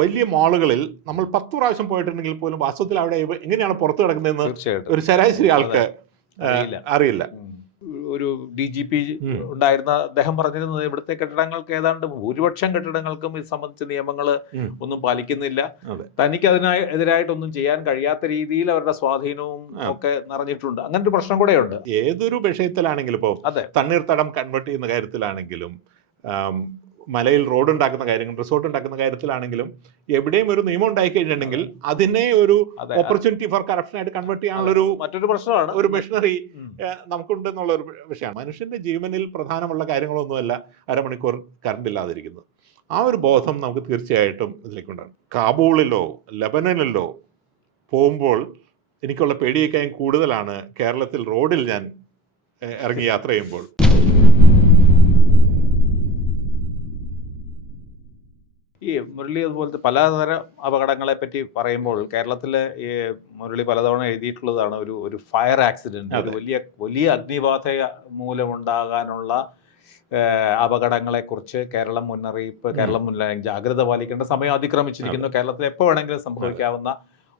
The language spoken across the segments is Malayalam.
വലിയ മാളുകളിൽ നമ്മൾ 10 പ്രാവശ്യം പോയിട്ടുണ്ടെങ്കിൽ പോലും വാസ്തവത്തിൽ അവിടെ എങ്ങനെയാണ് പുറത്ത് കിടക്കുന്നതെന്ന് ഒരു ശരാശരി ആൾക്ക് അറിയില്ല. ഒരു DGP ഉണ്ടായിരുന്ന അദ്ദേഹം പറഞ്ഞിരുന്നത് ഇവിടുത്തെ കെട്ടിടങ്ങൾക്ക് ഏതാണ്ട് ഭൂരിപക്ഷം കെട്ടിടങ്ങൾക്കും ഇത് സംബന്ധിച്ച നിയമങ്ങൾ ഒന്നും പാലിക്കുന്നില്ല. തനിക്ക് എതിരായിട്ടൊന്നും ചെയ്യാൻ കഴിയാത്ത രീതിയിൽ അവരുടെ സ്വാധീനവും ഒക്കെ നിറഞ്ഞിട്ടുണ്ട്. അങ്ങനെ ഒരു പ്രശ്നം കൂടെയുണ്ട്. ഏതൊരു വിഷയത്തിലാണെങ്കിലും ഇപ്പോൾ തണ്ണീർത്തടം കൺവേർട്ട് ചെയ്യുന്ന കാര്യത്തിലാണെങ്കിലും മലയിൽ റോഡ് ഉണ്ടാക്കുന്ന കാര്യങ്ങൾ, റിസോർട്ട് ഉണ്ടാക്കുന്ന കാര്യത്തിലാണെങ്കിലും എവിടെയും ഒരു നിയമം ഉണ്ടായി കഴിഞ്ഞിട്ടുണ്ടെങ്കിൽ അതിനെ ഒരു ഓപ്പർച്യൂണിറ്റി ഫോർ കറപ്ഷൻ ആയിട്ട് കൺവേർട്ട് ചെയ്യാനുള്ള മറ്റൊരു പ്രശ്നമാണ്. ഒരു മെഷീനറി നമുക്കുണ്ട് എന്നുള്ള ഒരു വിഷയമാണ്. മനുഷ്യന്റെ ജീവനിൽ പ്രധാനമുള്ള കാര്യങ്ങളൊന്നുമല്ല അരമണിക്കൂർ കറണ്ട് ഇല്ലാതിരിക്കുന്നത്. ആ ഒരു ബോധം നമുക്ക് തീർച്ചയായിട്ടും ഇതിലേക്കുണ്ടാകും. കാബൂളിലോ ലബനനിലോ പോകുമ്പോൾ എനിക്കുള്ള പേടിയേക്കാൾ കൂടുതലാണ് കേരളത്തിൽ റോഡിൽ ഞാൻ ഇറങ്ങി യാത്ര ചെയ്യുമ്പോൾ. ഈ മുരളി അതുപോലത്തെ പലതരം അപകടങ്ങളെ പറ്റി പറയുമ്പോൾ കേരളത്തിലെ ഈ മുരളി പലതവണ എഴുതിയിട്ടുള്ളതാണ് ഒരു ഫയർ ആക്സിഡന്റ്, ഒരു വലിയ അഗ്നിബാധ മൂലമുണ്ടാകാനുള്ള അപകടങ്ങളെക്കുറിച്ച് കേരളം ജാഗ്രത പാലിക്കേണ്ട സമയം അതിക്രമിച്ചിരിക്കുന്നു. കേരളത്തിൽ എപ്പോൾ വേണമെങ്കിലും സംഭവിക്കാവുന്ന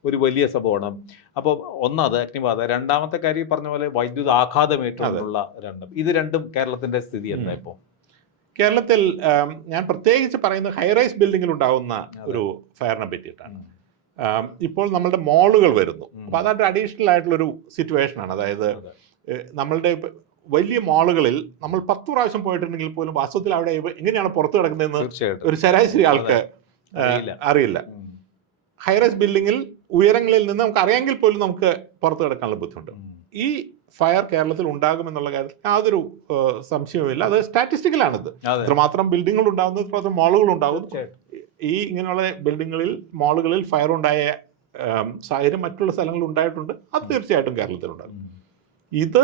ഒരു വലിയ സംഭവമാണ്. അപ്പോൾ ഒന്നത് അഗ്നിബാധ, രണ്ടാമത്തെ കാര്യം പറഞ്ഞ പോലെ വൈദ്യുത ആഘാതമേറ്റുള്ള ഇത് രണ്ടും കേരളത്തിന്റെ സ്ഥിതി എന്താ ഇപ്പോൾ? കേരളത്തിൽ ഞാൻ പ്രത്യേകിച്ച് പറയുന്നത് ഹൈറൈസ് ബിൽഡിങ്ങിൽ ഉണ്ടാകുന്ന ഒരു ഫയറിനെ പറ്റിയിട്ടാണ്. ഇപ്പോൾ നമ്മളുടെ മോളുകൾ വരുന്നു. അപ്പോൾ അതൊരു അഡീഷണൽ ആയിട്ടുള്ളൊരു സിറ്റുവേഷനാണ്. അതായത് നമ്മളുടെ വലിയ മാളുകളിൽ നമ്മൾ 10 പ്രാവശ്യം പോയിട്ടുണ്ടെങ്കിൽ പോലും വാസ്തവത്തിൽ അവിടെ എങ്ങനെയാണ് പുറത്ത് കിടക്കുന്നതെന്ന് ഒരു ശരാശരി ആൾക്ക് അറിയില്ല. ഹൈറൈസ് ബിൽഡിങ്ങിൽ ഉയരങ്ങളിൽ നിന്ന് നമുക്ക് അറിയാമെങ്കിൽ പോലും നമുക്ക് പുറത്ത് കിടക്കാനുള്ള ബുദ്ധിമുട്ട്. ഈ ഫയർ കേരളത്തിൽ ഉണ്ടാകുമെന്നുള്ള കാര്യത്തിൽ യാതൊരു സംശയവുമില്ല. അത് സ്റ്റാറ്റിസ്റ്റിക്കലാണിത്. ഇത്രമാത്രം ബിൽഡിങ്ങുകൾ ഉണ്ടാകുന്നത്, ഇത്രമാത്രം മാളുകൾ ഉണ്ടാകുന്നു. ഈ ഇങ്ങനെയുള്ള ബിൽഡിങ്ങുകളിൽ മാളുകളിൽ ഫയർ ഉണ്ടായ സാഹചര്യം മറ്റുള്ള സ്ഥലങ്ങളിൽ ഉണ്ടായിട്ടുണ്ട്. അത് തീർച്ചയായിട്ടും കേരളത്തിലുണ്ടാകും. ഇത്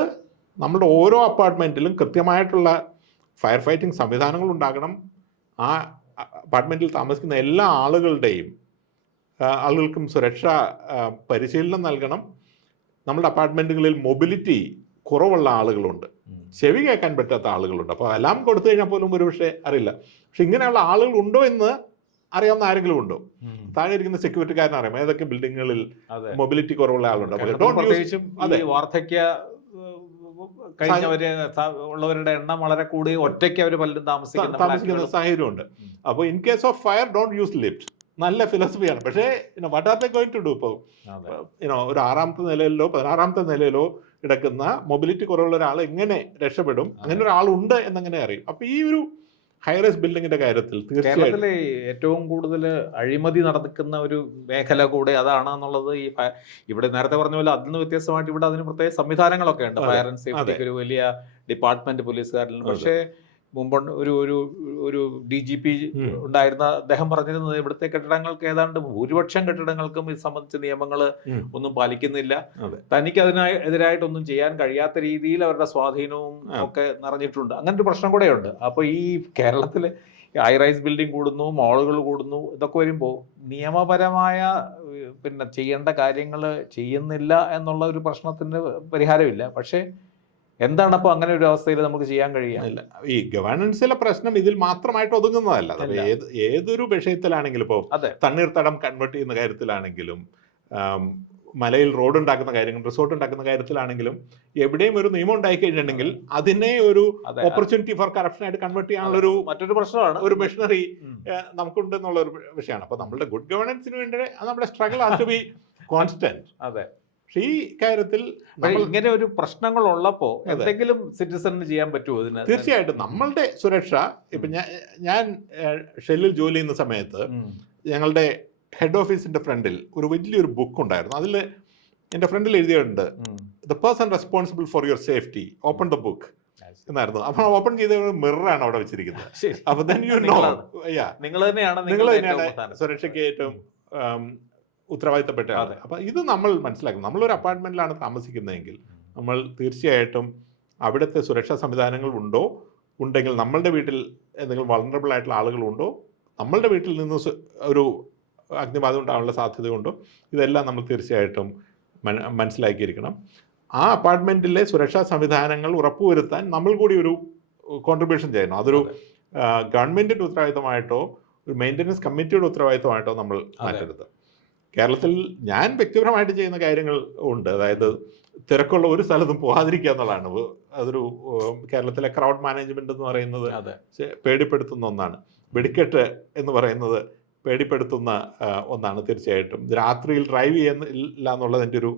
നമ്മുടെ ഓരോ അപ്പാർട്ട്മെൻറ്റിലും കൃത്യമായിട്ടുള്ള ഫയർ ഫൈറ്റിംഗ് സംവിധാനങ്ങൾ ഉണ്ടാകണം. ആ അപ്പാർട്ട്മെൻറ്റിൽ താമസിക്കുന്ന എല്ലാ ആളുകൾക്കും സുരക്ഷാ പരിശീലനം നൽകണം. നമ്മുടെ അപ്പാർട്ട്മെൻറ്റുകളിൽ മൊബിലിറ്റി കുറവുള്ള ആളുകളുണ്ട്, ചെവി കേൾക്കാൻ പറ്റാത്ത ആളുകളുണ്ട്. അപ്പോൾ അലാം കൊടുത്തു കഴിഞ്ഞാൽ പോലും ഒരുപക്ഷെ അറിയില്ല. പക്ഷെ ഇങ്ങനെയുള്ള ആളുകൾ ഉണ്ടോ എന്ന് അറിയാവുന്ന ആരെങ്കിലും ഉണ്ടോ? താഴെ ഇരിക്കുന്ന സെക്യൂരിറ്റിക്കാരൻ അറിയാം ഏതൊക്കെ ബിൽഡിങ്ങുകളിൽ മൊബിലിറ്റി കുറവുള്ള ആളുണ്ട്. ഉള്ളവരുടെ എണ്ണം വളരെ കൂടി ഒറ്റയ്ക്ക് അവർ പലരും താമസിക്കുന്ന സാഹചര്യമുണ്ട്. അപ്പോൾ in case of fire don't use lift. നല്ല ഫിലോസഫിയാണ്. പക്ഷേ what are they going to do? ഇപ്പോൾ ഒരു 6ാമത്തെ നിലയിലോ 16ാമത്തെ നിലയിലോ കിടക്കുന്ന മൊബിലിറ്റി കുറവുള്ള ഒരാൾ എങ്ങനെ രക്ഷപ്പെടും? അങ്ങനെ ഒരാളുണ്ട് എന്നെങ്ങനെ അറിയും? അപ്പോൾ ഈ ഒരു ഹൈറൈസ് ബിൽഡിങ്ങിന്റെ കാര്യത്തിൽ കേരളത്തിലെ ഏറ്റവും കൂടുതൽ അഴിമതി നടക്കുന്ന ഒരു മേഖല കൂടെ അതാണെന്നുള്ളത് ഇവിടെ നേരത്തെ പറഞ്ഞ പോലെ അതിൽ നിന്ന് വ്യത്യസ്തമായിട്ട് ഇവിടെ അതിന് പ്രത്യേക സംവിധാനങ്ങളൊക്കെ ഉണ്ട്. ഫയർ ആൻഡ് സേഫ്റ്റിക്ക് ഒരു വലിയ ഡിപ്പാർട്ട്മെന്റ് പോലീസുകാരിലും. പക്ഷേ മുമ്പ് ഒരു DGP ഉണ്ടായിരുന്ന അദ്ദേഹം പറഞ്ഞിരുന്നത് ഇവിടുത്തെ കെട്ടിടങ്ങൾക്ക് ഏതാണ്ട് ഭൂരിപക്ഷം കെട്ടിടങ്ങൾക്കും ഇത് സംബന്ധിച്ച നിയമങ്ങൾ ഒന്നും പാലിക്കുന്നില്ല. തനിക്ക് എതിരായിട്ടൊന്നും ചെയ്യാൻ കഴിയാത്ത രീതിയിൽ അവരുടെ സ്വാധീനവും ഒക്കെ നിറഞ്ഞിട്ടുണ്ട്. അങ്ങനെ ഒരു പ്രശ്നം കൂടെയുണ്ട്. അപ്പോൾ ഈ കേരളത്തിലെ ഹൈറൈസ് ബിൽഡിംഗ് കൂടുന്നു, മാളുകൾ കൂടുന്നു, ഇതൊക്കെ വരുമ്പോൾ നിയമപരമായ ചെയ്യേണ്ട കാര്യങ്ങൾ ചെയ്യുന്നില്ല എന്നുള്ള ഒരു പ്രശ്നത്തിന് പരിഹാരമില്ല. പക്ഷേ എന്താണ് അപ്പോൾ അങ്ങനെ ഒരു അവസ്ഥയിൽ നമുക്ക് ചെയ്യാൻ കഴിയില്ല? ഈ ഗവേണൻസിലെ പ്രശ്നം ഇതിൽ മാത്രമായിട്ട് ഒതുങ്ങുന്നതല്ല. ഏതൊരു വിഷയത്തിലാണെങ്കിലും ഇപ്പോൾ തണ്ണീർത്തടം കൺവേർട്ട് ചെയ്യുന്ന കാര്യത്തിലാണെങ്കിലും മലയിൽ റോഡ് ഉണ്ടാക്കുന്ന കാര്യങ്ങൾ, റിസോർട്ട് ഉണ്ടാക്കുന്ന കാര്യത്തിലാണെങ്കിലും എവിടെയും ഒരു നിയമം ഉണ്ടായി കഴിഞ്ഞിട്ടുണ്ടെങ്കിൽ അതിനെ ഒരു ഓപ്പർച്യൂണിറ്റി ഫോർ കറപ്ഷൻ ആയിട്ട് കൺവേർട്ട് ചെയ്യാനുള്ള മറ്റൊരു പ്രശ്നമാണ്. ഒരു മെഷീനറി നമുക്കുണ്ട് എന്നുള്ള ഒരു വിഷയമാണ്. അപ്പോൾ നമ്മുടെ ഗുഡ് ഗവേണൻസിന് വേണ്ടി നമ്മുടെ struggle has to be constant. അതെ. ഈ കാര്യത്തിൽ ഇങ്ങനെ ഒരു പ്രശ്നങ്ങൾ ഉള്ളപ്പോൾ എന്തെങ്കിലും സിറ്റിസണിന് ചെയ്യാൻ പറ്റുമോ? തീർച്ചയായിട്ടും നമ്മളുടെ സുരക്ഷ. ഇപ്പം ഞാൻ ഷെല്ലിൽ ജോലി ചെയ്യുന്ന സമയത്ത് ഞങ്ങളുടെ ഹെഡ് ഓഫീസിന്റെ ഫ്രണ്ടിൽ ഒരു വലിയൊരു ബുക്ക് ഉണ്ടായിരുന്നു. അതിൽ എൻ്റെ ഫ്രണ്ടിൽ എഴുതിയിട്ടുണ്ട്, the person responsible for your safety open the book എന്നായിരുന്നു. അപ്പോൾ ഓപ്പൺ ചെയ്ത മിററാണ് അവിടെ വെച്ചിരിക്കുന്നത്. അപ്പോൾ then you know, നിങ്ങൾ തന്നെയാണ് സുരക്ഷയ്ക്ക് ഏറ്റവും ഉത്തരവാദിത്തപ്പെട്ട ആൾ. അപ്പോൾ ഇത് നമ്മൾ മനസ്സിലാക്കണം. നമ്മളൊരു അപ്പാർട്ട്മെൻറ്റിലാണ് താമസിക്കുന്നതെങ്കിൽ നമ്മൾ തീർച്ചയായിട്ടും അവിടുത്തെ സുരക്ഷാ സംവിധാനങ്ങൾ ഉണ്ടെങ്കിൽ നമ്മളുടെ വീട്ടിൽ എന്തെങ്കിലും വൾണറബിൾ ആയിട്ടുള്ള ആളുകളുണ്ടോ, നമ്മളുടെ വീട്ടിൽ നിന്ന് ഒരു അഗ്നിബാധ ഉണ്ടാകാനുള്ള സാധ്യതയുണ്ടോ, ഇതെല്ലാം നമ്മൾ തീർച്ചയായിട്ടും മനസ്സിലാക്കിയിരിക്കണം. ആ അപ്പാർട്ട്മെൻറ്റിലെ സുരക്ഷാ സംവിധാനങ്ങൾ ഉറപ്പുവരുത്താൻ നമ്മൾ കൂടി ഒരു കോൺട്രിബ്യൂഷൻ ചെയ്യണം. അതൊരു ഗവൺമെൻറ്റിൻ്റെ ഉത്തരവാദിത്തമായിട്ടോ ഒരു മെയിൻ്റനൻസ് കമ്മിറ്റിയുടെ ഉത്തരവാദിത്തമായിട്ടോ നമ്മൾ മാറ്റരുത്. കേരളത്തിൽ ഞാൻ വ്യക്തിപരമായിട്ട് ചെയ്യുന്ന കാര്യങ്ങൾ ഉണ്ട്. അതായത് തിരക്കുള്ള ഒരു സ്ഥലത്തും പോകാതിരിക്കുക എന്നുള്ളതാണ്. അതൊരു കേരളത്തിലെ ക്രൗഡ് മാനേജ്മെന്റ് എന്ന് പറയുന്നത് പേടിപ്പെടുത്തുന്ന ഒന്നാണ്. വെടിക്കെട്ട് എന്ന് പറയുന്നത് പേടിപ്പെടുത്തുന്ന ഒന്നാണ്. തീർച്ചയായിട്ടും രാത്രിയിൽ ഡ്രൈവ് ചെയ്യുന്നില്ല എന്നുള്ളത് എൻ്റെ ഒരു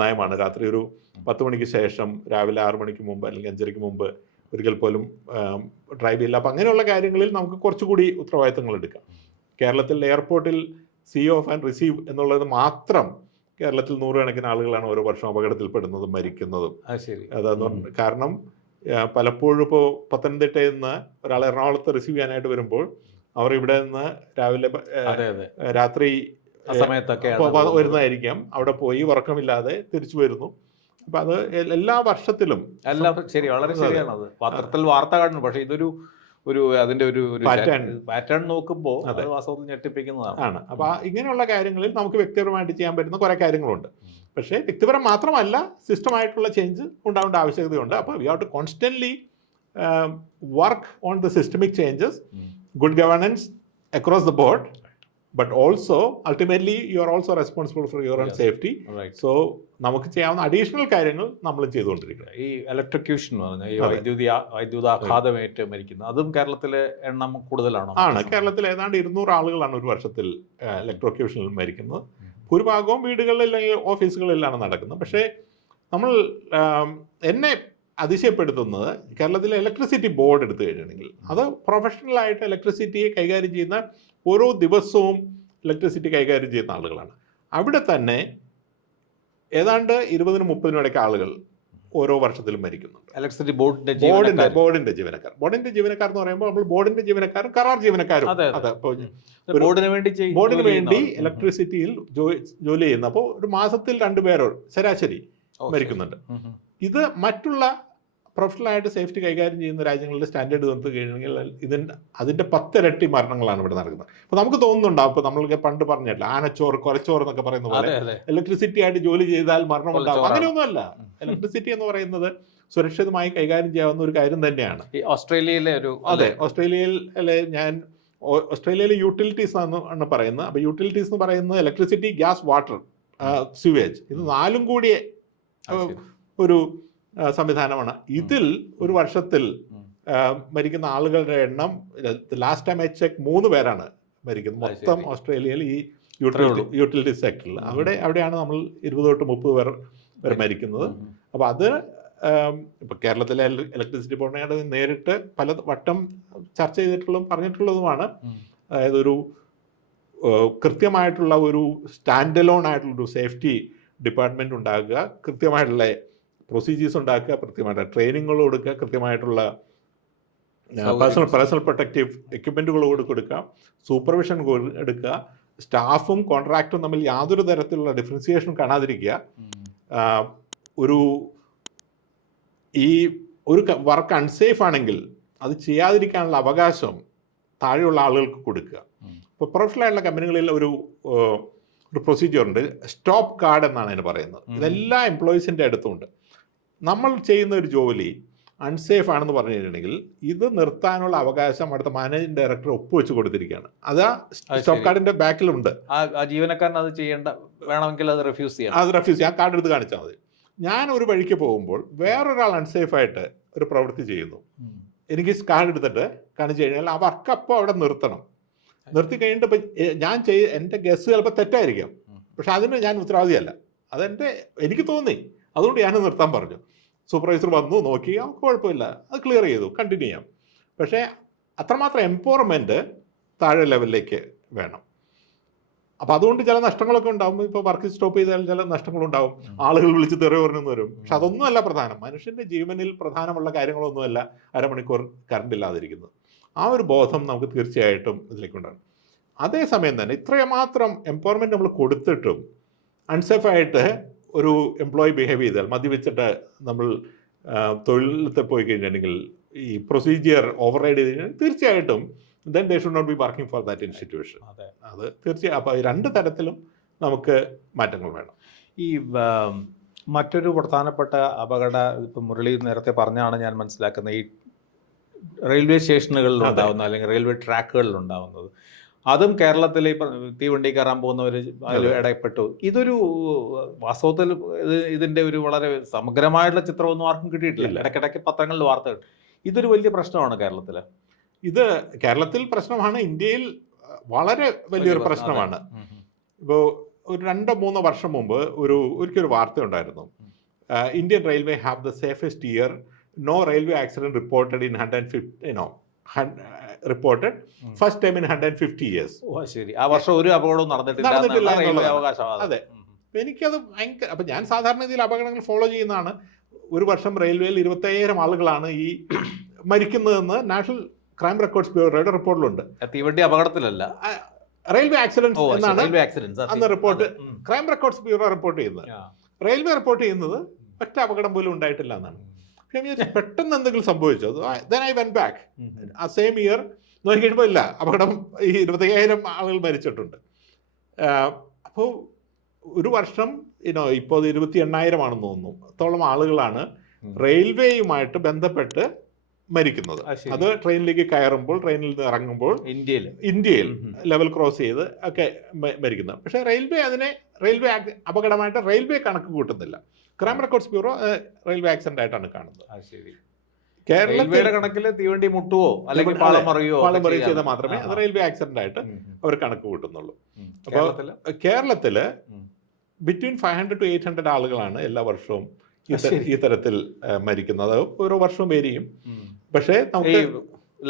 നയമാണ്. രാത്രി ഒരു 10 മണിക്ക് ശേഷം രാവിലെ 6 മണിക്ക് മുമ്പ് അല്ലെങ്കിൽ 5:30 മുമ്പ് ഒരിക്കൽ പോലും ഡ്രൈവ് ചെയ്യില്ല. അപ്പം അങ്ങനെയുള്ള കാര്യങ്ങളിൽ നമുക്ക് കുറച്ചുകൂടി ഉത്തരവാദിത്തങ്ങൾ എടുക്കാം. കേരളത്തിൽ എയർപോർട്ടിൽ സീ ഓഫ് ആൻഡ് റിസീവ് എന്നുള്ളത് മാത്രം കേരളത്തിൽ 100 കണക്കിന് ആളുകളാണ് ഓരോ വർഷം അപകടത്തിൽപ്പെടുന്നതും മരിക്കുന്നതും. അതെന്ന് കാരണം പലപ്പോഴും ഇപ്പോൾ പത്തനംതിട്ടയിൽ നിന്ന് ഒരാൾ എറണാകുളത്ത് റിസീവ് ചെയ്യാനായിട്ട് വരുമ്പോൾ അവർ ഇവിടെ നിന്ന് രാവിലെ രാത്രി സമയത്തൊക്കെ വരുന്നതായിരിക്കാം. അവിടെ പോയി ഉറക്കമില്ലാതെ തിരിച്ചു വരുന്നു. അപ്പൊ അത് എല്ലാ വർഷത്തിലും വളരെ ശരിയാണ്. അത് പത്രത്തിൽ വാർത്ത കാണുന്നു. പക്ഷെ ഇതൊരു അതിന്റെ ഒരു പാറ്റേൺ നോക്കുമ്പോൾ അത് വാസ്തവത്തിൽ ഞെട്ടിപ്പിക്കുന്നതാണ്. അപ്പൊ ഇങ്ങനെയുള്ള കാര്യങ്ങളിൽ നമുക്ക് വ്യക്തിപരമായിട്ട് ചെയ്യാൻ പറ്റുന്ന കുറെ കാര്യങ്ങളുണ്ട്. പക്ഷേ വ്യക്തിപരം മാത്രമല്ല, സിസ്റ്റമായിട്ടുള്ള ചേഞ്ച് ഉണ്ടാവേണ്ട ആവശ്യകതയുണ്ട്. അപ്പോൾ we have to constantly work on the systemic changes, good governance across the board, but also ultimately you are also responsible for your own safety. So നമുക്ക് ചെയ്യാവുന്ന അഡീഷണൽ കാര്യങ്ങൾ നമ്മൾ ചെയ്തുകൊണ്ടിരിക്കുക. ഈ ഇലക്ട്രിക്യൂഷൻ ഈ വൈദ്യുതാഘാതമേറ്റ് മരിക്കുന്നത് അതും കേരളത്തിലെ എണ്ണം കൂടുതലാണോ? ആണ്. കേരളത്തിൽ ഏതാണ്ട് 200 ആളുകളാണ് ഒരു വർഷത്തിൽ ഇലക്ട്രോക്യൂഷനിൽ മരിക്കുന്നത്. ഭൂരിഭാഗവും വീടുകളിൽ അല്ലെങ്കിൽ ഓഫീസുകളിലാണ് നടക്കുന്നത്. പക്ഷേ നമ്മൾ എന്നെ അതിശയപ്പെടുത്തുന്നത് കേരളത്തിലെ ഇലക്ട്രിസിറ്റി ബോർഡ് എടുത്തു കഴിഞ്ഞിട്ടുണ്ടെങ്കിൽ അത് പ്രൊഫഷണലായിട്ട് ഇലക്ട്രിസിറ്റിയെ കൈകാര്യം ചെയ്യുന്ന ഓരോ ദിവസവും ഇലക്ട്രിസിറ്റി കൈകാര്യം ചെയ്യുന്ന ആളുകളാണ്. അവിടെ തന്നെ ഏതാണ്ട് 20-30 ഇടയ്ക്ക് ആളുകൾ ഓരോ വർഷത്തിലും മരിക്കുന്നുണ്ട്. ഇലക്ട്രിസിറ്റി ബോർഡിന്റെ ജീവനക്കാർ. ബോർഡിന്റെ ജീവനക്കാർ എന്ന് പറയുമ്പോൾ നമ്മൾ ബോർഡിന്റെ ജീവനക്കാരും കരാർ ജീവനക്കാരും ബോർഡിന് വേണ്ടി ഇലക്ട്രിസിറ്റിയിൽ ജോലി ചെയ്യുന്ന അപ്പോൾ ഒരു മാസത്തിൽ 2 പേരോ ശരാശരി മരിക്കുന്നുണ്ട്. ഇത് മറ്റുള്ള പ്രൊഫഷണലായിട്ട് സേഫ്റ്റി കൈകാര്യം ചെയ്യുന്ന രാജ്യങ്ങളുടെ സ്റ്റാൻഡേർഡ് നോക്കി കഴിഞ്ഞെങ്കിൽ അതിൻ്റെ 10 ഇരട്ടി മരണങ്ങളാണ് ഇവിടെ നടക്കുന്നത്. അപ്പോൾ നമുക്ക് തോന്നുന്നുണ്ടാവും, ഇപ്പോൾ നമ്മൾ പണ്ട് പറഞ്ഞില്ല ആനച്ചോറ് കുറച്ചോറ് എന്നൊക്കെ പറയുന്ന പോലെ ഇലക്ട്രിസിറ്റി ആയിട്ട് ജോലി ചെയ്താൽ മരണം ഉണ്ടാവും. അങ്ങനെയൊന്നുമല്ല. ഇലക്ട്രിസിറ്റി എന്ന് പറയുന്നത് സുരക്ഷിതമായി കൈകാര്യം ചെയ്യാവുന്ന ഒരു കാര്യം തന്നെയാണ്. ഓസ്ട്രേലിയയിലെ ഓസ്ട്രേലിയയിലെ യൂട്ടിലിറ്റീസ് ആണ് പറയുന്നത്. അപ്പോൾ യൂട്ടിലിറ്റീസ് എന്ന് പറയുന്നത് ഇലക്ട്രിസിറ്റി, ഗ്യാസ്, വാട്ടർ, സ്യൂവേജ്, ഇത് 4 കൂടിയ ഒരു സംവിധാനമാണ്. ഇതിൽ ഒരു വർഷത്തിൽ മരിക്കുന്ന ആളുകളുടെ എണ്ണം ലാസ്റ്റ് ടൈം ഐ ചെക്ക് 3 പേരാണ് മരിക്കുന്നത് മൊത്തം ഓസ്ട്രേലിയയിൽ ഈ യൂട്ടിലിറ്റി സെക്ടറിൽ. അവിടെയാണ് നമ്മൾ 20-30 പേർ വരെ മരിക്കുന്നത്. അപ്പോൾ അത് ഇപ്പോൾ കേരളത്തിലെ ഇലക്ട്രിസിറ്റി ബോർഡിനോട് നേരിട്ട് പല വട്ടം ചർച്ച ചെയ്തിട്ടുള്ളതും പറഞ്ഞിട്ടുള്ളതുമാണ്. അതായത് ഒരു കൃത്യമായിട്ടുള്ള ഒരു സ്റ്റാൻഡ് അലോൺ ആയിട്ടുള്ളൊരു സേഫ്റ്റി ഡിപ്പാർട്ട്മെൻറ്റ് ഉണ്ടാക്കുക, കൃത്യമായിട്ടുള്ള പ്രൊസീജിയേഴ്സ് ഉണ്ടാക്കുക, കൃത്യമായിട്ട് ട്രെയിനിങ്ങുകൾ കൊടുക്കുക, കൃത്യമായിട്ടുള്ള പേഴ്സണൽ പ്രൊട്ടക്റ്റീവ് എക്യുപ്മെൻറ്റുകൾ കൊടുക്കുക, സൂപ്പർവിഷൻ എടുക്കുക, സ്റ്റാഫും കോൺട്രാക്റ്റും തമ്മിൽ യാതൊരു തരത്തിലുള്ള ഡിഫറൻസിയേഷനും കാണാതിരിക്കുക, ഒരു വർക്ക് അൺസേഫ് ആണെങ്കിൽ അത് ചെയ്യാതിരിക്കാനുള്ള അവകാശം താഴെയുള്ള ആളുകൾക്ക് കൊടുക്കുക. ഇപ്പോൾ പ്രൊഫഷണലായിട്ടുള്ള കമ്പനികളിൽ ഒരു പ്രൊസീജിയർ ഉണ്ട്, സ്റ്റോപ്പ് കാർഡ് എന്നാണ് അതിന് പറയുന്നത്. ഇതെല്ലാ എംപ്ലോയീസിൻ്റെ അടുത്തുമുണ്ട്. നമ്മൾ ചെയ്യുന്ന ഒരു ജോലി അൺസേഫ് ആണെന്ന് പറഞ്ഞു കഴിഞ്ഞിട്ടുണ്ടെങ്കിൽ ഇത് നിർത്താനുള്ള അവകാശം അടുത്ത മാനേജിംഗ് ഡയറക്ടർ ഒപ്പുവെച്ച് കൊടുത്തിരിക്കുകയാണ്. അത് സ്റ്റോപ്പ് കാർഡിന്റെ ബാക്കിലുണ്ട്. ജീവനക്കാരൻ അത് ചെയ്യേണ്ട, വേണമെങ്കിൽ അത് റിഫ്യൂസ് ചെയ്യാം. കാർഡ് എടുത്ത് കാണിച്ചാൽ മതി. ഞാൻ ഒരു വഴിക്ക് പോകുമ്പോൾ വേറൊരാൾ അൺസേഫായിട്ട് ഒരു പ്രവൃത്തി ചെയ്യുന്നു, എനിക്ക് കാർഡ് എടുത്തിട്ട് കാണിച്ചു കഴിഞ്ഞാൽ ആ വർക്ക് അപ്പോൾ അവിടെ നിർത്തണം. നിർത്തി കഴിഞ്ഞിട്ട് ഇപ്പം എൻ്റെ ഗസ് ചിലപ്പോൾ തെറ്റായിരിക്കാം, പക്ഷെ അതിന് ഞാൻ ഉത്തരവാദിയല്ല. എനിക്ക് തോന്നി, അതുകൊണ്ട് ഞാൻ നിർത്താൻ പറഞ്ഞു. സൂപ്പർവൈസർ വന്നു, നോക്കി, കുഴപ്പമില്ല, അത് ക്ലിയർ ചെയ്തു, കണ്ടിന്യൂ ചെയ്യാം. പക്ഷേ അത്രമാത്രം എംപവർമെൻറ്റ് താഴെ ലെവലിലേക്ക് വേണം. അപ്പോൾ അതുകൊണ്ട് ചില നഷ്ടങ്ങളൊക്കെ ഉണ്ടാകും. ഇപ്പോൾ വർക്ക് സ്റ്റോപ്പ് ചെയ്താൽ ചില നഷ്ടങ്ങളുണ്ടാവും, ആളുകൾ വിളിച്ച് തെറി പറഞ്ഞു വരും. പക്ഷെ അതൊന്നുമല്ല പ്രധാനം. മനുഷ്യൻ്റെ ജീവനിൽ പ്രധാനമുള്ള കാര്യങ്ങളൊന്നുമല്ല അരമണിക്കൂർ കറണ്ട് ഇല്ലാതിരിക്കുന്നത്. ആ ഒരു ബോധം നമുക്ക് തീർച്ചയായിട്ടും ഇതിലേക്കുണ്ടാകും. അതേസമയം തന്നെ ഇത്രമാത്രം എംപവർമെൻറ്റ് നമ്മൾ കൊടുത്തിട്ടും അൺസേഫായിട്ട് ഒരു എംപ്ലോയി ബിഹേവ് ചെയ്താൽ, മദ്യവെച്ചിട്ട് നമ്മൾ തൊഴിലിൽ പോയി കഴിഞ്ഞിട്ടുണ്ടെങ്കിൽ ഈ പ്രൊസീജിയർ ഓവർ റൈഡ് ചെയ്ത് കഴിഞ്ഞാൽ തീർച്ചയായിട്ടും then they should not be working for that institution. അത് തീർച്ചയായും. അപ്പോൾ ഈ 2 തരത്തിലും നമുക്ക് മാറ്റങ്ങൾ വേണം. ഈ മറ്റൊരു പ്രധാനപ്പെട്ട ഇപ്പം മുരളി നേരത്തെ പറഞ്ഞാണ് ഞാൻ മനസ്സിലാക്കുന്നത്, ഈ റെയിൽവേ സ്റ്റേഷനുകളിൽ ഉണ്ടാകുന്ന അല്ലെങ്കിൽ റെയിൽവേ ട്രാക്കുകളിൽ ഉണ്ടാകുന്നത് അതും കേരളത്തിൽ ഈ തീവണ്ടി കയറാൻ പോകുന്നവർ അതിൽ ഇടപെട്ടു. ഇതൊരു വാസ്തവത്തിൽ ഇതിന്റെ ഒരു വളരെ സമഗ്രമായിട്ടുള്ള ചിത്രമൊന്നും ആർക്കും കിട്ടിയിട്ടില്ല. ഇടയ്ക്കിടയ്ക്ക് പത്രങ്ങളിൽ വാർത്തകൾ. ഇതൊരു വലിയ പ്രശ്നമാണ് കേരളത്തിൽ. ഇത് കേരളത്തിൽ പ്രശ്നമാണ്, ഇന്ത്യയിൽ വളരെ വലിയൊരു പ്രശ്നമാണ്. ഇപ്പോൾ ഒരു 2-3 വർഷം മുമ്പ് ഒരിക്കലൊരു വാർത്ത ഉണ്ടായിരുന്നു. Indian railway have the safest year, no railway accident reported in 150 reported first time in 150 years. ശരി, ആ വർഷം ഒരു അപകടവും നടന്നിട്ടില്ല. അതെ, എനിക്കത് ഭയങ്കര. അപ്പം ഞാൻ സാധാരണ രീതിയിൽ അപകടങ്ങൾ ഫോളോ ചെയ്യുന്നതാണ്. ഒരു വർഷം റെയിൽവേയിൽ 25,000 ആളുകളാണ് ഈ മരിക്കുന്നതെന്ന് നാഷണൽ ക്രൈം റെക്കോർഡ്സ് ബ്യൂറോയുടെ റിപ്പോർട്ടിലുണ്ട്. തീവണ്ടി അപകടത്തിലല്ല, റെയിൽവേ ആക്സിഡൻസ് എന്നാണ് അന്ന് report crime records bureau report ചെയ്യുന്നത്. റെയിൽവേ റിപ്പോർട്ട് ചെയ്യുന്നത് ഒറ്റ അപകടം പോലും ഉണ്ടായിട്ടില്ല എന്നാണ്. പെട്ടെന്ന് എന്തെങ്കിലും സംഭവിച്ചോ? ദെൻ ഐ വെന്റ് ബാക്ക് ആ സെയിം ഇയർ നോക്കി കഴിയുമ്പോൾ ഇല്ല, അപകടം ഈ 25,000 ആളുകൾ മരിച്ചിട്ടുണ്ട്. അപ്പോൾ ഒരു വർഷം ഇപ്പോൾ 28,000 ആണെന്ന് തോന്നുന്നു അത്തോളം ആളുകളാണ് റെയിൽവേയുമായിട്ട് ബന്ധപ്പെട്ട് മരിക്കുന്നത്. അത് ട്രെയിനിലേക്ക് കയറുമ്പോൾ, ട്രെയിനിൽ നിന്ന് ഇറങ്ങുമ്പോൾ, ഇന്ത്യയിൽ ലെവൽ ക്രോസ് ചെയ്ത് ഒക്കെ മരിക്കുന്നത്. പക്ഷേ റെയിൽവേ അപകടമായിട്ട് റെയിൽവേ കണക്ക് കൂട്ടുന്നില്ല. Crime records bureau railway accident ആയിട്ടാണ് കാണുന്നത്. കേരളത്തിലെ കണക്കിൽ തീവണ്ടി മുട്ടുവോ അല്ലെങ്കിൽ പാളം മറിയോ ചെയ്താൽ മാത്രമേ അത് റെയിൽവേ ആക്സിഡന്റ് ആയിട്ട് അവർ കണക്ക് കൂട്ടുന്നുള്ളൂ. അപ്പോൾ കേരളത്തില് ബിറ്റ്വീൻ 500 to 800 ആളുകളാണ് എല്ലാ വർഷവും ഈ തരത്തിൽ മരിക്കുന്നത്. ഓരോ വർഷവും വേരിയും. പക്ഷേ നമുക്ക്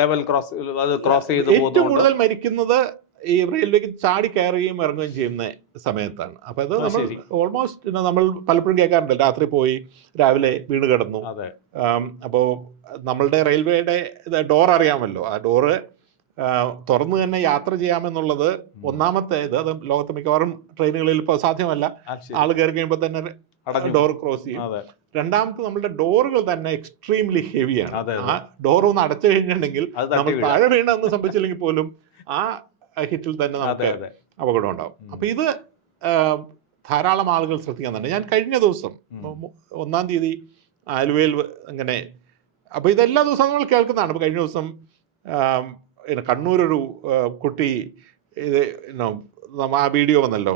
ലെവൽ ക്രോസ് ചെയ്ത് ഏറ്റവും കൂടുതൽ മരിക്കുന്നത് ഈ റെയിൽവേക്ക് ചാടി കയറുകയും ഇറങ്ങുകയും ചെയ്യുന്ന സമയത്താണ്. അപ്പൊ അത് നമ്മൾ ഓൾമോസ്റ്റ് നമ്മൾ പലപ്പോഴും കേൾക്കാറുണ്ട്, രാത്രി പോയി രാവിലെ വീണ് കിടന്നു. അപ്പോൾ നമ്മളുടെ റെയിൽവേയുടെ ഡോർ അറിയാമല്ലോ, ആ ഡോറ് തുറന്നു തന്നെ യാത്ര ചെയ്യാമെന്നുള്ളത് ഒന്നാമത്തെ ഇത്. അത് ലോകത്തെ മിക്കവാറും ട്രെയിനുകളിൽ ഇപ്പോൾ സാധ്യമല്ല. ആൾ കയറി കഴിയുമ്പോൾ തന്നെ ഡോർ ക്രോസ് ചെയ്യും. രണ്ടാമത്തെ, നമ്മളുടെ ഡോറുകൾ തന്നെ എക്സ്ട്രീംലി ഹെവിയാണ്. ആ ഡോർ ഒന്ന് അടച്ചു കഴിഞ്ഞിട്ടുണ്ടെങ്കിൽ നമ്മൾ താഴെ വീണെന്ന് സംഭവിച്ചില്ലെങ്കിൽ പോലും ആ ഹിറ്റിൽ തന്നെ നമുക്ക് അപകടം ഉണ്ടാവും. അപ്പൊ ഇത് ധാരാളം ആളുകൾ ശ്രദ്ധിക്കാൻ തന്നെ. ഞാൻ കഴിഞ്ഞ ദിവസം 1-ാം തീയതി ആലുവയിൽ അങ്ങനെ, അപ്പൊ ഇതെല്ലാ ദിവസവും നമ്മൾ കേൾക്കുന്നതാണ്. അപ്പൊ കഴിഞ്ഞ ദിവസം കണ്ണൂരൊരു കുട്ടി ഇത് ആ വീഡിയോ വന്നല്ലോ,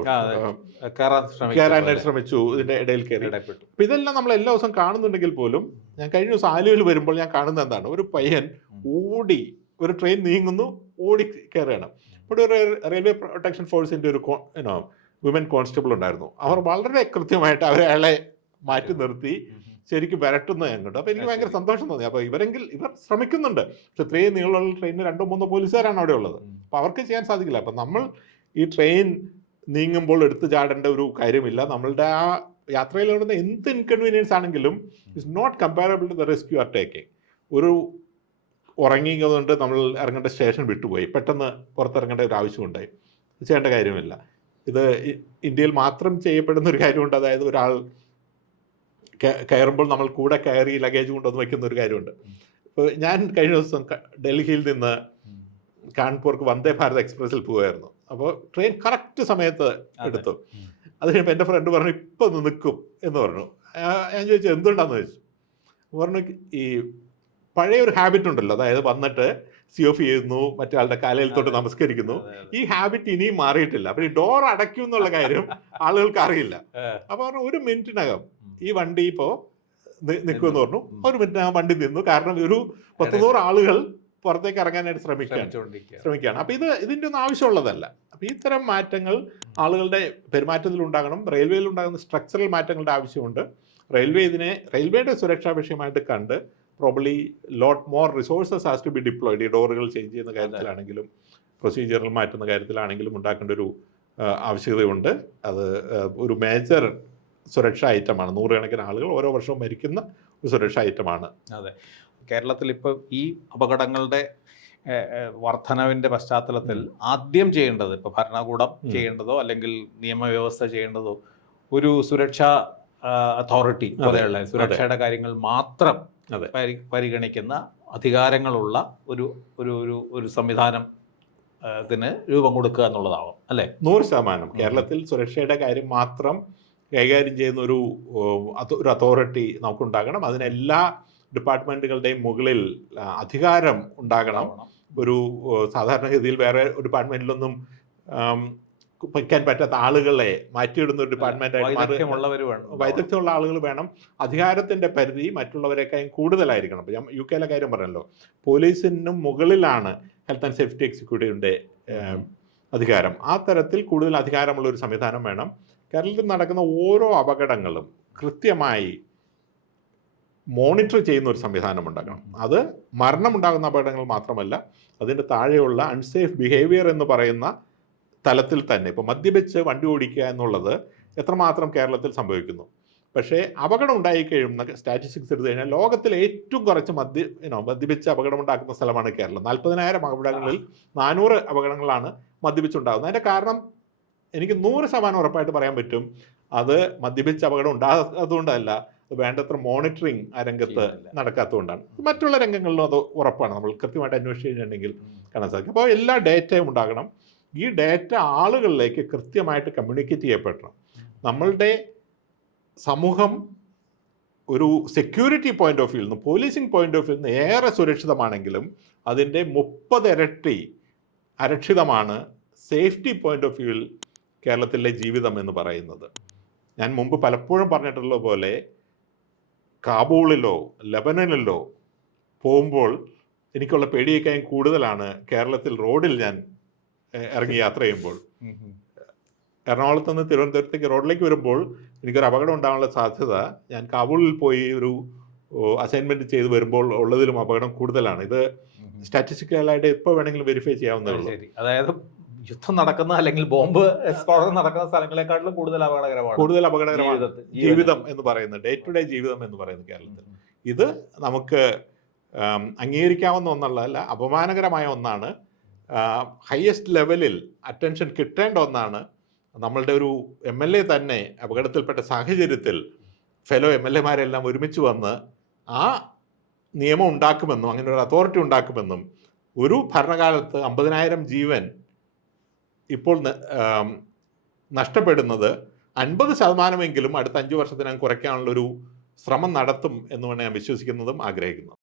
കയറാനായിട്ട് ശ്രമിച്ചു, ഇതിന്റെ ഇടയിൽ കയറി. അപ്പൊ ഇതെല്ലാം നമ്മൾ എല്ലാ ദിവസവും കാണുന്നുണ്ടെങ്കിൽ പോലും ഞാൻ കഴിഞ്ഞ ദിവസം ആലുവയിൽ വരുമ്പോൾ ഞാൻ കാണുന്നത് എന്താണ്, ഒരു പയ്യൻ ഓടി, ഒരു ട്രെയിൻ നീങ്ങുന്നു, ഓടി കയറുകയാണ്. ഇവിടെ ഒരു റെയിൽവേ പ്രൊട്ടക്ഷൻ ഫോഴ്സിന്റെ ഒരു വിമൻ കോൺസ്റ്റബിൾ ഉണ്ടായിരുന്നു. അവർ വളരെ കൃത്യമായിട്ട് അയാളെ മാറ്റി നിർത്തി ശരിക്കും വരട്ടുന്നത് ഞാൻ കണ്ടു. അപ്പൊ എനിക്ക് ഭയങ്കര സന്തോഷം തോന്നി. അപ്പൊ ഇവർ ശ്രമിക്കുന്നുണ്ട്. പക്ഷെ ഇത്രയും നീളമുള്ള ട്രെയിനിൽ 2-3 പോലീസുകാരാണ് അവിടെ ഉള്ളത്. അപ്പൊ അവർക്ക് ചെയ്യാൻ സാധിക്കില്ല. അപ്പൊ നമ്മൾ ഈ ട്രെയിൻ നീങ്ങുമ്പോൾ എടുത്തു ചാടേണ്ട ഒരു കാര്യമില്ല. നമ്മളുടെ ആ യാത്രയിൽ വരുന്ന എന്ത് ഇൻകൺവീനിയൻസ് ആണെങ്കിലും it's not comparable to the risk you are taking. ഒരു ഉറങ്ങിയതുകൊണ്ട് നമ്മൾ ഇറങ്ങേണ്ട സ്റ്റേഷൻ വിട്ടുപോയി, പെട്ടെന്ന് പുറത്തിറങ്ങേണ്ട ഒരു ആവശ്യമുണ്ടായി, ചെയ്യേണ്ട കാര്യമില്ല. ഇത് ഇന്ത്യയിൽ മാത്രം ചെയ്യപ്പെടുന്ന ഒരു കാര്യമുണ്ട്. അതായത് ഒരാൾ കയറുമ്പോൾ നമ്മൾ കൂടെ കയറി ലഗേജ് കൊണ്ടുവന്ന് വയ്ക്കുന്ന ഒരു കാര്യമുണ്ട്. ഇപ്പോൾ ഞാൻ കഴിഞ്ഞ ദിവസം ഡൽഹിയിൽ നിന്ന് കാൺപൂർക്ക് വന്ദേ ഭാരത് എക്സ്പ്രസ്സിൽ പോവുമായിരുന്നു. അപ്പോൾ ട്രെയിൻ കറക്റ്റ് സമയത്ത് എടുത്തു. അത് കഴിയുമ്പോൾ എൻ്റെ ഫ്രണ്ട് പറഞ്ഞു ഇപ്പം ഒന്ന് നിൽക്കും എന്ന് പറഞ്ഞു. ഞാൻ ചോദിച്ചു എന്തുകൊണ്ടാന്ന് ചോദിച്ചു. പറഞ്ഞു ഈ പഴയ ഒരു ഹാബിറ്റ് ഉണ്ടല്ലോ, അതായത് വന്നിട്ട് COF ചെയ്യുന്നു, മറ്റേ കാലയിൽ തൊട്ട് നമസ്കരിക്കുന്നു. ഈ ഹാബിറ്റ് ഇനിയും മാറിയിട്ടില്ല. അപ്പോൾ ഈ ഡോർ അടയ്ക്കും എന്നുള്ള കാര്യം ആളുകൾക്ക് അറിയില്ല. അപ്പോൾ പറഞ്ഞു 1 മിനിറ്റിനകം ഈ വണ്ടി ഇപ്പോൾ നിൽക്കുമെന്ന് പറഞ്ഞു. 1 മിനിറ്റിനകം വണ്ടി നിന്നു. കാരണം ഒരു 10-100 ആളുകൾ പുറത്തേക്ക് ഇറങ്ങാനായിട്ട് ശ്രമിക്കുകയാണ്. അപ്പോൾ ഇതിൻ്റെ ഒന്നും ആവശ്യമുള്ളതല്ല. അപ്പോൾ ഇത്തരം മാറ്റങ്ങൾ ആളുകളുടെ പെരുമാറ്റത്തിൽ ഉണ്ടാകണം. റെയിൽവേയിൽ ഉണ്ടാകുന്ന സ്ട്രക്ചറൽ മാറ്റങ്ങളുടെ ആവശ്യമുണ്ട്. റെയിൽവേയുടെ സുരക്ഷാ വിഷയമായിട്ട് കണ്ട് probably lot more resources has to be deployed. ഈ ഡോറുകൾ ചേഞ്ച് ചെയ്യുന്ന കാര്യത്തിലാണെങ്കിലും പ്രൊസീജിയറുകൾ മാറ്റുന്ന കാര്യത്തിലാണെങ്കിലും ഉണ്ടാക്കേണ്ട ഒരു ആവശ്യകതയുണ്ട്. അത് ഒരു മേജർ സുരക്ഷാ ഐറ്റമാണ്. 100 കണക്കിന് ആളുകൾ ഓരോ വർഷവും മരിക്കുന്ന ഒരു സുരക്ഷാ ഐറ്റമാണ്. അതെ, കേരളത്തിൽ ഇപ്പോൾ ഈ അപകടങ്ങളുടെ വർധനവിൻ്റെ പശ്ചാത്തലത്തിൽ ആദ്യം ചെയ്യേണ്ടത്, ഇപ്പോൾ ഭരണകൂടം ചെയ്യേണ്ടതോ അല്ലെങ്കിൽ നിയമവ്യവസ്ഥ ചെയ്യേണ്ടതോ ഒരു സുരക്ഷാ അതോറിറ്റി പോലെയുള്ള സുരക്ഷയുടെ കാര്യങ്ങൾ മാത്രം പരിഗണിക്കുന്ന അധികാരങ്ങളുള്ള ഒരു സംവിധാനം ത്തിന് രൂപം കൊടുക്കുക എന്നുള്ളതാവും അല്ലേ? 100%. കേരളത്തിൽ സുരക്ഷയുടെ കാര്യം മാത്രം കൈകാര്യം ചെയ്യുന്ന ഒരു അതോറിറ്റി നമുക്കുണ്ടാകണം. അതിനെല്ലാ ഡിപ്പാർട്ട്മെന്റുകളുടെയും മുകളിൽ അധികാരം ഉണ്ടാകണം. ഒരു സാധാരണഗതിയിൽ വേറെ ഒരു ഡിപ്പാർട്ട്മെന്റിലൊന്നും വയ്ക്കാൻ പറ്റാത്ത ആളുകളെ മാറ്റിയിടുന്ന ഒരു ഡിപ്പാർട്ട്മെന്റായിട്ട് വൈദഗ്ധ്യമുള്ള ആളുകൾ വേണം. അധികാരത്തിന്റെ പരിധി മറ്റുള്ളവരെക്കാളും കൂടുതലായിരിക്കണം. ഞാൻ UK കാര്യം പറഞ്ഞല്ലോ, പോലീസിനും മുകളിലാണ് ഹെൽത്ത് ആൻഡ് സേഫ്റ്റി എക്സിക്യൂട്ടീവിന്റെ അധികാരം. ആ തരത്തിൽ കൂടുതൽ അധികാരമുള്ള ഒരു സംവിധാനം വേണം. കേരളത്തിൽ നടക്കുന്ന ഓരോ അപകടങ്ങളും കൃത്യമായി മോണിറ്റർ ചെയ്യുന്ന ഒരു സംവിധാനം ഉണ്ടാക്കണം. അത് മരണമുണ്ടാകുന്ന അപകടങ്ങൾ മാത്രമല്ല, അതിൻ്റെ താഴെയുള്ള അൺസേഫ് ബിഹേവിയർ എന്ന് പറയുന്ന തലത്തിൽ തന്നെ. ഇപ്പോൾ മദ്യപിച്ച് വണ്ടി ഓടിക്കുക എന്നുള്ളത് എത്രമാത്രം കേരളത്തിൽ സംഭവിക്കുന്നു. പക്ഷേ അപകടം ഉണ്ടായിക്കഴിയുന്ന സ്റ്റാറ്റിസ്റ്റിക്സ് എടുത്തു കഴിഞ്ഞാൽ ലോകത്തിൽ ഏറ്റവും കുറച്ച് മദ്യപിച്ച് അപകടമുണ്ടാക്കുന്ന സ്ഥലമാണ് കേരളം. 40,000 അപകടങ്ങളിൽ 400 അപകടങ്ങളാണ് മദ്യപിച്ചുണ്ടാകുന്നത്. അതിൻ്റെ കാരണം എനിക്ക് 100% ഉറപ്പായിട്ട് പറയാൻ പറ്റും, അത് മദ്യപിച്ച് അപകടം ഉണ്ടാകാത്തതുകൊണ്ടല്ല, വേണ്ടത്ര മോണിറ്ററിങ് ആ രംഗത്ത് നടക്കാത്തതുകൊണ്ടാണ്. മറ്റുള്ള രംഗങ്ങളിലും അത് ഉറപ്പാണ്, നമ്മൾ കൃത്യമായിട്ട് അന്വേഷിച്ചിട്ടുണ്ടെങ്കിൽ കാണാൻ സാധിക്കും. അപ്പോൾ എല്ലാ ഡേറ്റയും ഉണ്ടാകണം. ഈ ഡേറ്റ ആളുകളിലേക്ക് കൃത്യമായിട്ട് കമ്മ്യൂണിക്കേറ്റ് ചെയ്യപ്പെടണം. നമ്മളുടെ സമൂഹം ഒരു സെക്യൂരിറ്റി പോയിന്റ് ഓഫ് വ്യൂ നിന്ന്, പോലീസിങ് പോയിന്റ് ഓഫ് വ്യൂ നിന്ന് ഏറെ സുരക്ഷിതമാണെങ്കിലും അതിൻ്റെ 30 ഇരട്ടി അരക്ഷിതമാണ് സേഫ്റ്റി പോയിന്റ് ഓഫ് വ്യൂവിൽ കേരളത്തിലെ ജീവിതം എന്ന് പറയുന്നത്. ഞാൻ മുമ്പ് പലപ്പോഴും പറഞ്ഞിട്ടുള്ള പോലെ കാബൂളിലോ ലെബനനിലോ പോകുമ്പോൾ എനിക്കുള്ള പേടിയേക്കാളും കൂടുതലാണ് കേരളത്തിൽ റോഡിൽ ഞാൻ ഇറങ്ങി യാത്ര ചെയ്യുമ്പോൾ. എറണാകുളത്ത് നിന്ന് തിരുവനന്തപുരത്തേക്ക് റോഡിലേക്ക് വരുമ്പോൾ എനിക്കൊരു അപകടം ഉണ്ടാകാനുള്ള സാധ്യത ഞാൻ കാബൂളിൽ പോയി ഒരു അസൈൻമെന്റ് ചെയ്ത് വരുമ്പോൾ ഉള്ളതിലും അപകടം കൂടുതലാണ്. ഇത് സ്റ്റാറ്റിസ്റ്റിക്കലായിട്ട് എപ്പോൾ വേണമെങ്കിലും വെരിഫൈ ചെയ്യാവുന്നതേ ഉള്ളൂ. അതായത് യുദ്ധം നടക്കുന്ന അല്ലെങ്കിൽ ബോംബ് സ്ഫോടനം നടക്കുന്ന സ്ഥലങ്ങളെക്കാട്ടിലും കൂടുതൽ അപകടകരമാണ് ജീവിതം എന്ന് പറയുന്നത്, ഡേ ടു ഡേ ജീവിതം എന്ന് പറയുന്നത് കേരളത്തിൽ. ഇത് നമുക്ക് അംഗീകരിക്കാവുന്ന ഒന്നുള്ളതല്ല, അപമാനകരമായ ഒന്നാണ്. ഹയസ്റ്റ് ലെവലിൽ അറ്റൻഷൻ കിട്ടേണ്ട ഒന്നാണ്. നമ്മളുടെ ഒരു MLA തന്നെ അപകടത്തിൽപ്പെട്ട സാഹചര്യത്തിൽ ഫെലോ MLAമാരെല്ലാം ഒരുമിച്ച് വന്ന് ആ നിയമം ഉണ്ടാക്കുമെന്നും അങ്ങനെ ഒരു അതോറിറ്റി ഉണ്ടാക്കുമെന്നും, ഒരു ഭരണകാലത്ത് 50,000 ജീവൻ ഇപ്പോൾ നഷ്ടപ്പെടുന്നത് 50% അടുത്ത 5 വർഷത്തിനകം കുറയ്ക്കാനുള്ളൊരു ശ്രമം നടത്തും എന്ന് വേണം ഞാൻ വിശ്വസിക്കുന്നതും ആഗ്രഹിക്കുന്നു.